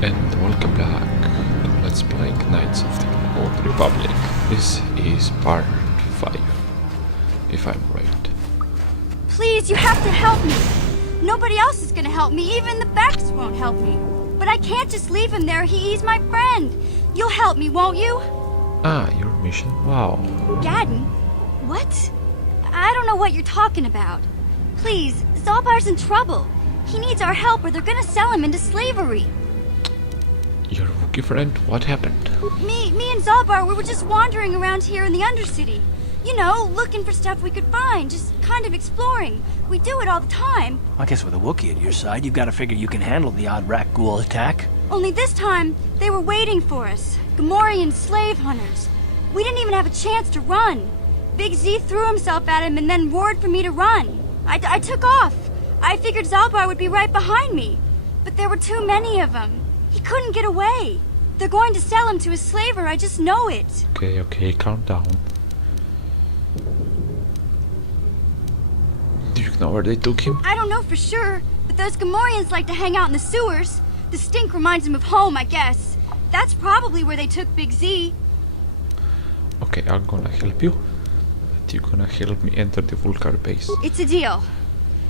And welcome back to Let's Play Knights of the Old Republic. This is part 5, if I'm right. Please, you have to help me. Nobody else is gonna help me, even the Becks won't help me. But I can't just leave him there, he's my friend. You'll help me, won't you? Ah, your mission? Wow. Gadden? What? I don't know what you're talking about. Please, Zalbar's in trouble. He needs our help or they're gonna sell him into slavery. Your Wookiee friend? What happened? Me and Zalbar, we were just wandering around here in the Undercity. You know, looking for stuff we could find, just kind of exploring. We do it all the time. I guess with a Wookiee at your side, you've got to figure you can handle the odd rat ghoul attack. Only this time, they were waiting for us. Gamorrean slave hunters. We didn't even have a chance to run. Big Z threw himself at him and then roared for me to run. I took off. I figured Zalbar would be right behind me. But there were too many of them. He couldn't get away. They're going to sell him to a slaver, I just know it. Okay, calm down. Do you know where they took him? I don't know for sure, but those Gamorreans like to hang out in the sewers. The stink reminds them of home, I guess. That's probably where they took Big Z. Okay, I'm gonna help you. But you're gonna help me enter the Vulcar base. It's a deal.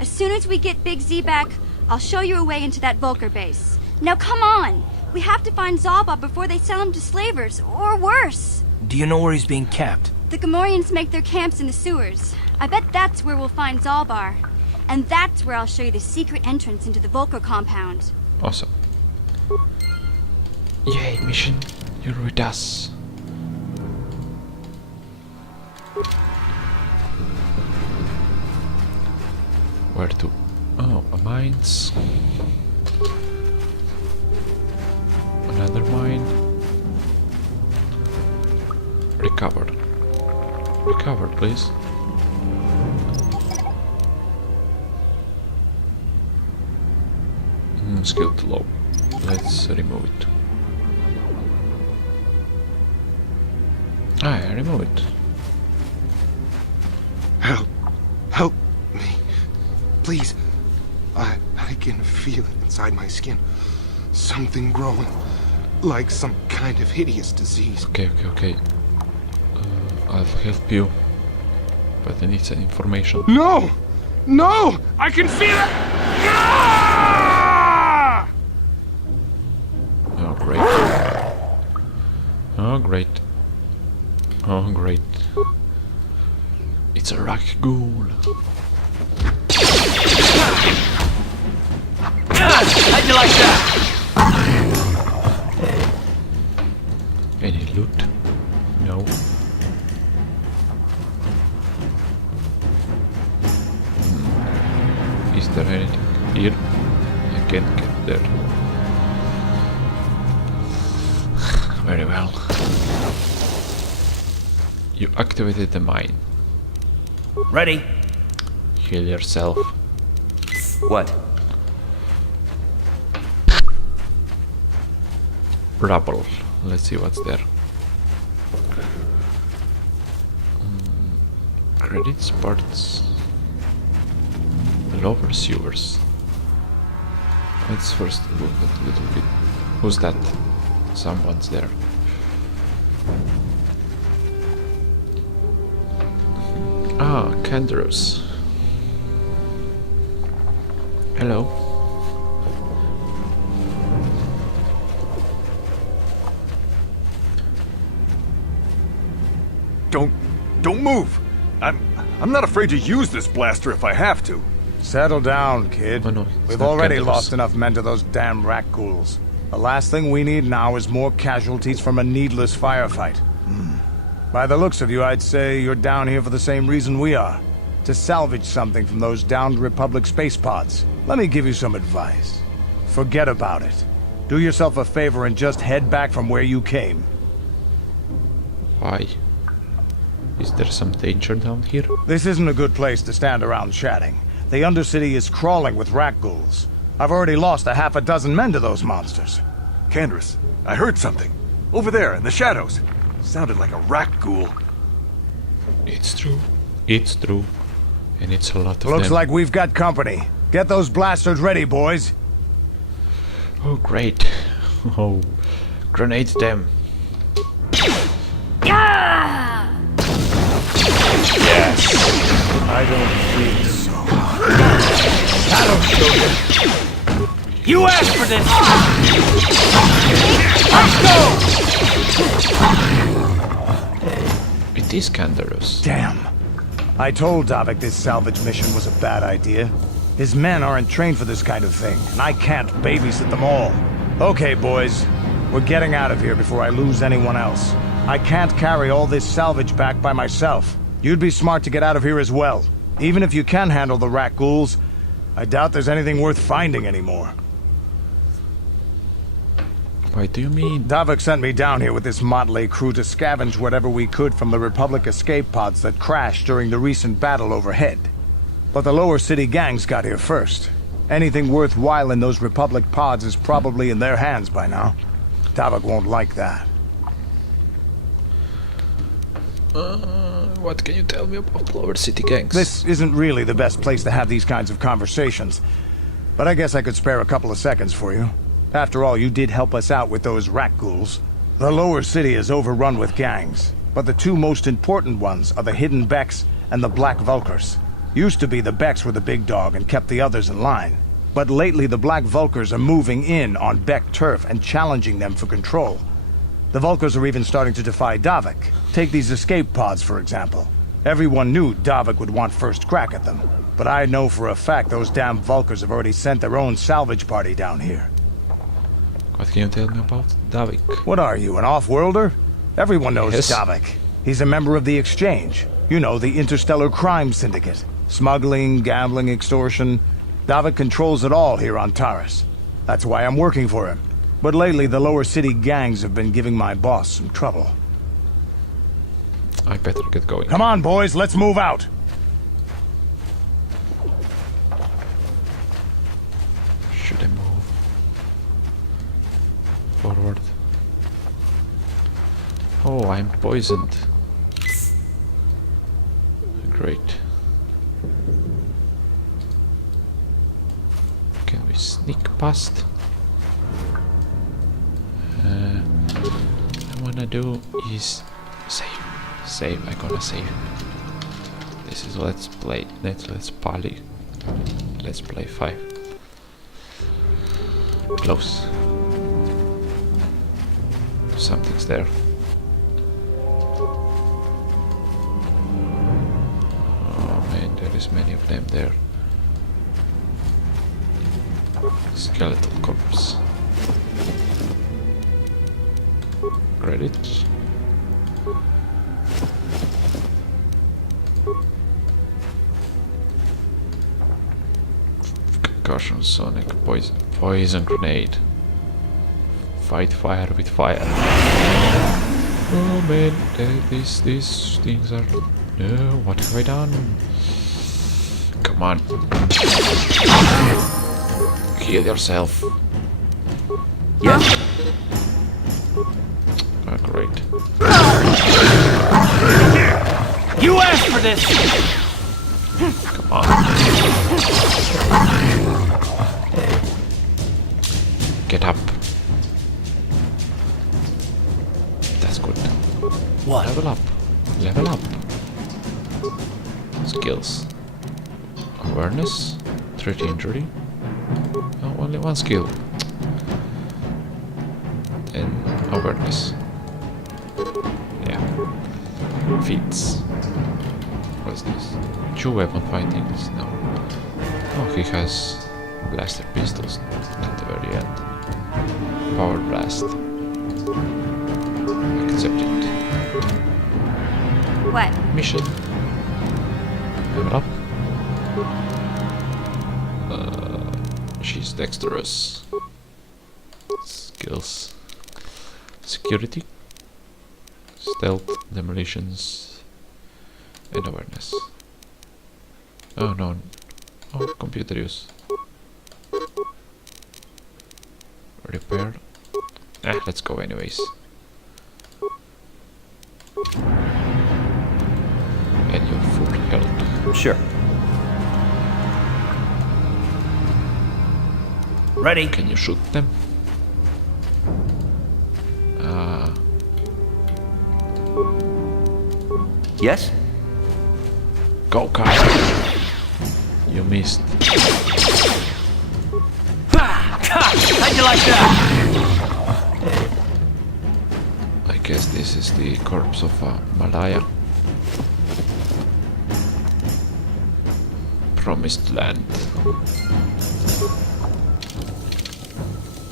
As soon as we get Big Z back, I'll show you a way into that Vulcar base. Now come on! We have to find Zalbar before they sell him to slavers, or worse. Do you know where he's being kept? The Gamorreans make their camps in the sewers. I bet that's where we'll find Zalbar. And that's where I'll show you the secret entrance into the Vulcar compound. Awesome. Yay, mission. You're with us. Where to? Oh, a mines. Another mine. Recovered. Recovered, please. Skill too low. Let's remove it. I remove it. Help me. Please. I can feel it inside my skin. Something growing. Like some kind of hideous disease. Okay. I'll help you. But I need some information. No! No! I can feel it! Ah! Oh, great. Oh, great. Oh, great. It's a rock ghoul. How'd you like that? Any loot? No. Is there anything here? I can't get there. Very well. You activated the mine. Ready? Heal yourself. What? Rubble. Let's see what's there. Credits, parts. Lower sewers. Let's first look at a little bit. Who's that? Someone's there. Ah, Canderous. Hello. Don't move. I'm not afraid to use this blaster if I have to. Settle down, kid. Oh, no, it's We've not already Canderous. lost enough men to those damn rat ghouls. The last thing we need now is more casualties from a needless firefight. By the looks of you, I'd say you're down here for the same reason we are. To salvage something from those downed Republic space pods. Let me give you some advice. Forget about it. Do yourself a favor and just head back from where you came. Why? Is there some danger down here? This isn't a good place to stand around chatting. The Undercity is crawling with rat ghouls. I've already lost a half a dozen men to those monsters. Canderous, I heard something. Over there in the shadows. Sounded like a rat ghoul. It's true. It's true. And it's a lot of Looks them. like we've got company. Get those blasters ready, boys. Oh, great. Oh, grenade them. Yeah! Yes. I don't feel so hot. You asked for this! It is Canderous. Damn. I told Davik this salvage mission was a bad idea. His men aren't trained for this kind of thing, and I can't babysit them all. Okay, boys. We're getting out of here before I lose anyone else. I can't carry all this salvage back by myself. You'd be smart to get out of here as well. Even if you can handle the rat ghouls, I doubt there's anything worth finding anymore. What do you mean? Davik sent me down here with this motley crew to scavenge whatever we could from the Republic escape pods that crashed during the recent battle overhead. But the lower city gangs got here first. Anything worthwhile in those Republic pods is probably in their hands by now. Davik won't like that. What can you tell me about lower city gangs? This isn't really the best place to have these kinds of conversations. But I guess I could spare a couple of seconds for you. After all, you did help us out with those rat ghouls. The lower city is overrun with gangs, but the two most important ones are the Hidden Becks and the Black Vulkars. Used to be the Becks were the big dog and kept the others in line. But lately the Black Vulkars are moving in on Beck turf and challenging them for control. The Vulkars are even starting to defy Davik. Take these escape pods, for example. Everyone knew Davik would want first crack at them. But I know for a fact those damn Vulkars have already sent their own salvage party down here. What can you tell me about Davik? What are you, an off-worlder? Everyone knows Yes. Davik. He's a member of the Exchange. You know, the interstellar crime syndicate. Smuggling, gambling, extortion. Davik controls it all here on Taris. That's why I'm working for him. But lately, the lower city gangs have been giving my boss some trouble. I better get going. Come on, boys, let's move out! Should I move forward? Oh, I'm poisoned. Great. Can we sneak past? What I wanna do is save. Save. I'm gonna save. This is let's play. Let's party. Let's play 5. Close. Something's there. Oh man, there is many of them there. Skeletal corpse. Credits. Concussion, sonic, poison grenade. Fight fire with fire. Oh man, these things are... No, what have I done? Come on. Kill yourself. Yeah. Oh, great. You asked for this! Come on. Get up. That's good. What? Level up. Level up. Skills. Awareness. Threat injury. Oh, only one skill. And awareness. Yeah. Feats. What's this? 2 weapon fightings? No. Oh, he has blaster pistols at the very end. Power blast. Accept it. What? Mission. Level up. She's dexterous. Skills. Security. Stealth, demolitions, and awareness. Oh no. Oh, computer use. Repair. Let's go anyways. And your full health. Sure. Ready? Can you shoot them? Yes? Go, Kai. You missed. How'd you like that? I guess this is the corpse of Malaya. Promised land.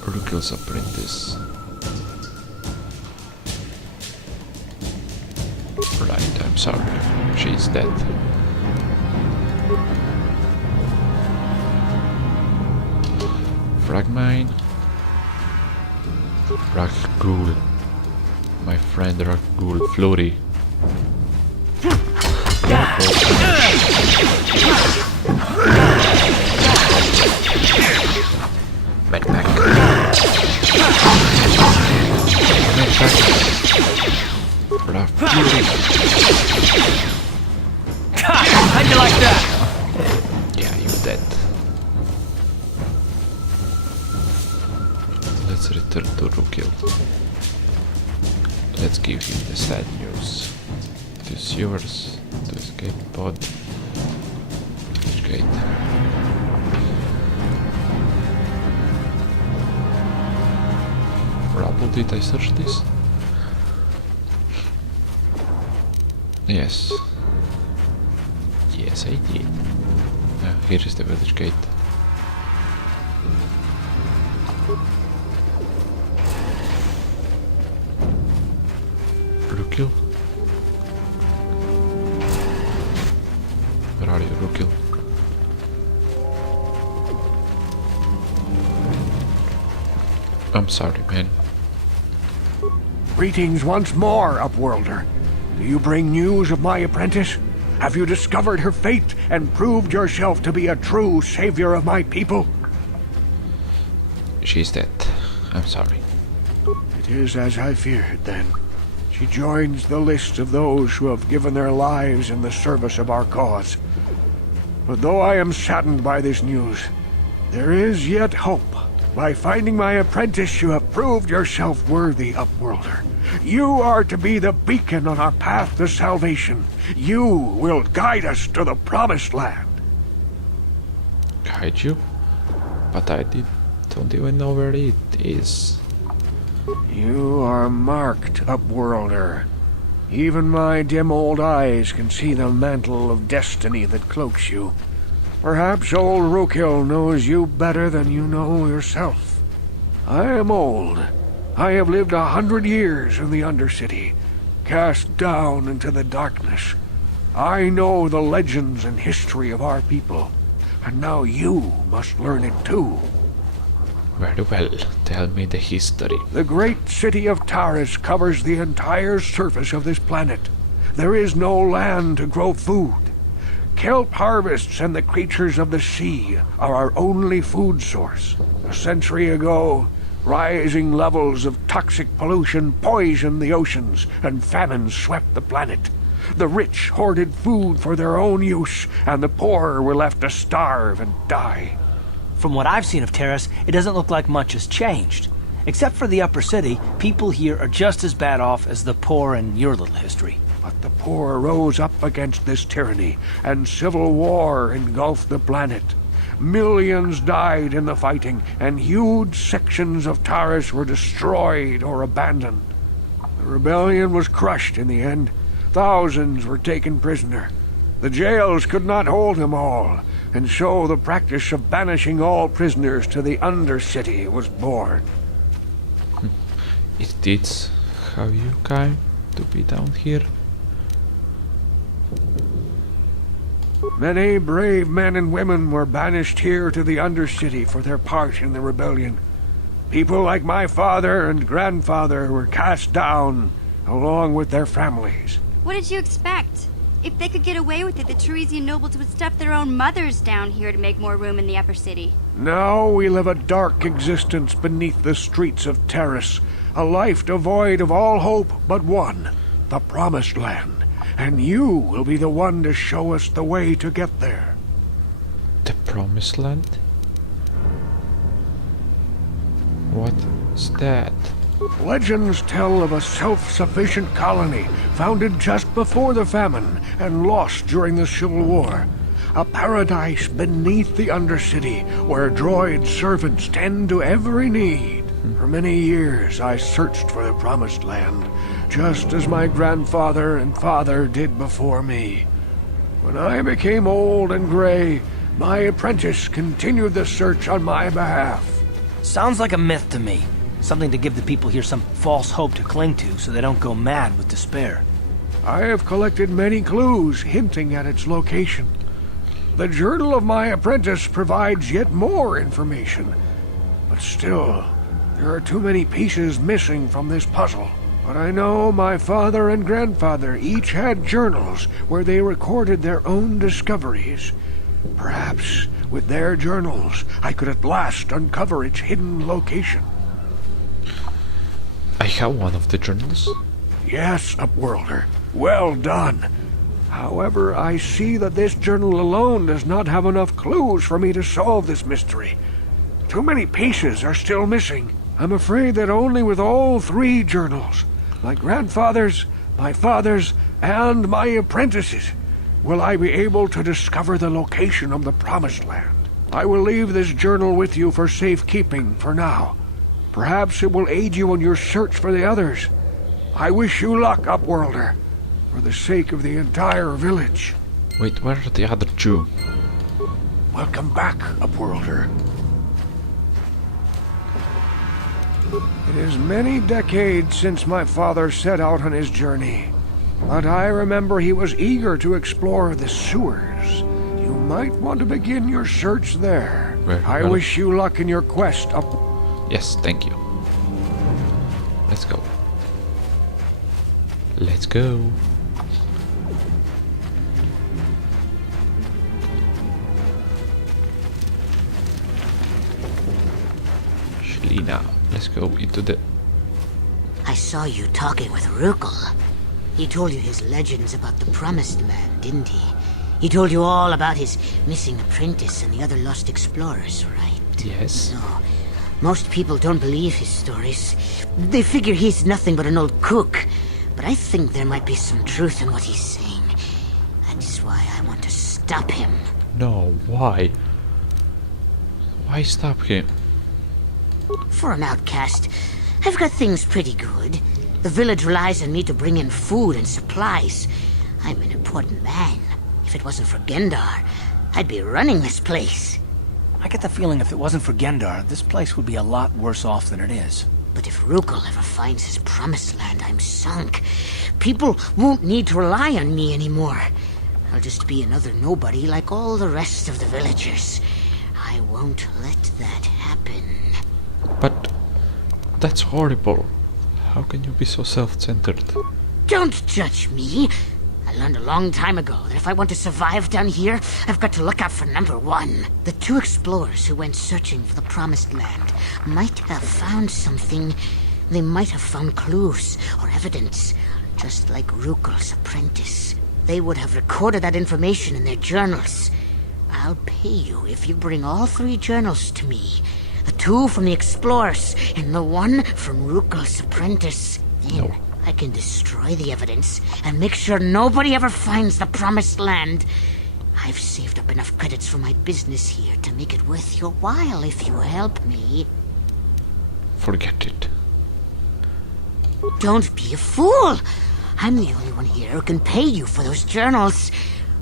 Rukil's apprentice. Right, I'm sorry. She's dead. Fragmine. Rakghoul. My friend Rakghoul Flurry. Medpack. Medpack. Flurry. How'd you like that? Yeah, you're dead. Let's return to Rukil. Let's give him the sad news. This is yours. To escape pod. Which gate? Rabble, did I search this? Yes. Yes, I did. Here is the village gate. Rukil? Where are you, Rukil? I'm sorry, man. Greetings once more, Upworlder. Do you bring news of my apprentice? Have you discovered her fate and proved yourself to be a true savior of my people? She's dead. I'm sorry. It is as I feared, then. She joins the list of those who have given their lives in the service of our cause. But though I am saddened by this news, there is yet hope. By finding my apprentice, you have proved yourself worthy, Upworlder. You are to be the beacon on our path to salvation. You will guide us to the promised land. Guide you? But I don't even know where it is. You are marked, Upworlder. Even my dim old eyes can see the mantle of destiny that cloaks you. Perhaps old Rukil knows you better than you know yourself. I am old. I have lived 100 years in the Undercity, cast down into the darkness. I know the legends and history of our people, and now you must learn it too. Very well. Tell me the history. The great city of Taris covers the entire surface of this planet. There is no land to grow food. Kelp harvests and the creatures of the sea are our only food source. A century ago, rising levels of toxic pollution poisoned the oceans, and famine swept the planet. The rich hoarded food for their own use, and the poor were left to starve and die. From what I've seen of Terrace, it doesn't look like much has changed. Except for the upper city, people here are just as bad off as the poor in your little history. But the poor rose up against this tyranny, and civil war engulfed the planet. Millions died in the fighting, and huge sections of Taris were destroyed or abandoned. The rebellion was crushed in the end. Thousands were taken prisoner. The jails could not hold them all, and so the practice of banishing all prisoners to the Undercity was born. It did how you came to be down here. Many brave men and women were banished here to the Undercity for their part in the rebellion. People like my father and grandfather were cast down, along with their families. What did you expect? If they could get away with it, the Teresian nobles would stuff their own mothers down here to make more room in the upper city. Now we live a dark existence beneath the streets of Terrace, a life devoid of all hope but one, the Promised Land. And you will be the one to show us the way to get there. The Promised Land? What is that? Legends tell of a self-sufficient colony founded just before the famine and lost during the Civil War. A paradise beneath the Undercity where droid servants tend to every need. For many years I searched for the Promised Land, just as my grandfather and father did before me. When I became old and gray, my apprentice continued the search on my behalf. Sounds like a myth to me. Something to give the people here some false hope to cling to so they don't go mad with despair. I have collected many clues hinting at its location. The journal of my apprentice provides yet more information. But still, there are too many pieces missing from this puzzle. But I know my father and grandfather each had journals where they recorded their own discoveries. Perhaps, with their journals, I could at last uncover its hidden location. I have one of the journals. Yes, Upworlder. Well done. However, I see that this journal alone does not have enough clues for me to solve this mystery. Too many pieces are still missing. I'm afraid that only with all three journals, my grandfather's, my father's, and my apprentice's, will I be able to discover the location of the Promised Land. I will leave this journal with you for safekeeping for now. Perhaps it will aid you in your search for the others. I wish you luck, Upworlder, for the sake of the entire village. Wait, where are the other two? Welcome back, Upworlder. It is many decades since my father set out on his journey, but I remember he was eager to explore the sewers. You might want to begin your search there. I wish you luck in your quest up. Yes, thank you. Let's go. Let's go. Shlina, let's go into the... I saw you talking with Rukel. He told you his legends about the Promised Land, didn't he? He told you all about his missing apprentice and the other lost explorers, right? Yes. No. Most people don't believe his stories. They figure he's nothing but an old cook. But I think there might be some truth in what he's saying. That's why I want to stop him. No, why? Why stop him? For an outcast, I've got things pretty good. The village relies on me to bring in food and supplies. I'm an important man. If it wasn't for Gendar, I'd be running this place. I get the feeling if it wasn't for Gendar, this place would be a lot worse off than it is. But if Rukel ever finds his Promised Land, I'm sunk. People won't need to rely on me anymore. I'll just be another nobody like all the rest of the villagers. I won't let that happen. But that's horrible. How can you be so self-centered? Don't judge me. I learned a long time ago that if I want to survive down here, I've got to look out for number one. The two explorers who went searching for the Promised Land might have found something. They might have found clues or evidence, just like Rukel's apprentice. They would have recorded that information in their journals. I'll pay you if you bring all three journals to me. The two from the explorers and the one from Rukel's apprentice. Then I can destroy the evidence and make sure nobody ever finds the Promised Land. I've saved up enough credits for my business here to make it worth your while if you help me. Forget it. Don't be a fool! I'm the only one here who can pay you for those journals.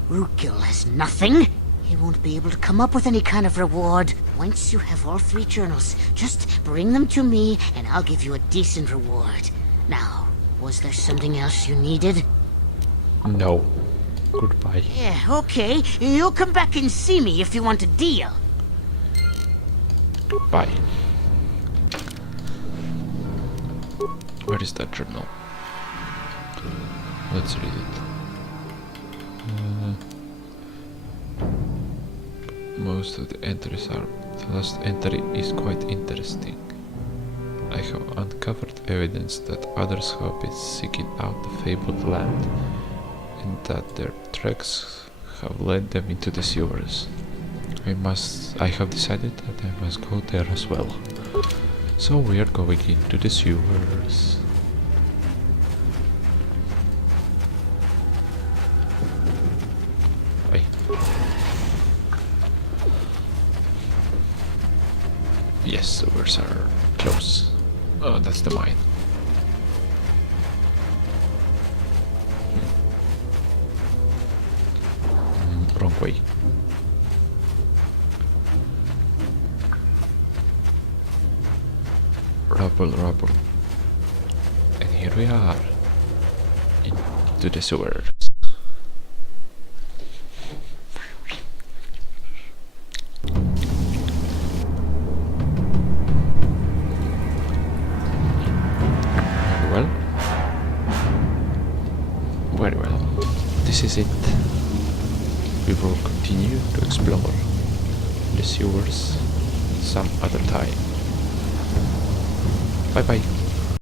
Rukel has nothing. He won't be able to come up with any kind of reward. Once you have all three journals, just bring them to me and I'll give you a decent reward. Now, was there something else you needed? No. Goodbye. Yeah, okay. You'll come back and see me if you want a deal. Bye. Where is that journal? Let's read it. Most of the entries are... The last entry is quite interesting. I have uncovered evidence that others have been seeking out the fabled land, and that their tracks have led them into the sewers. I have decided that I must go there as well. So we are going into the sewers. Hey. Yes, sewers are close. Oh, that's the mine. Wrong way. Rubble. And here we are. Into the sewers. Very well. This is it. We will continue to explore the sewers some other time. Bye bye.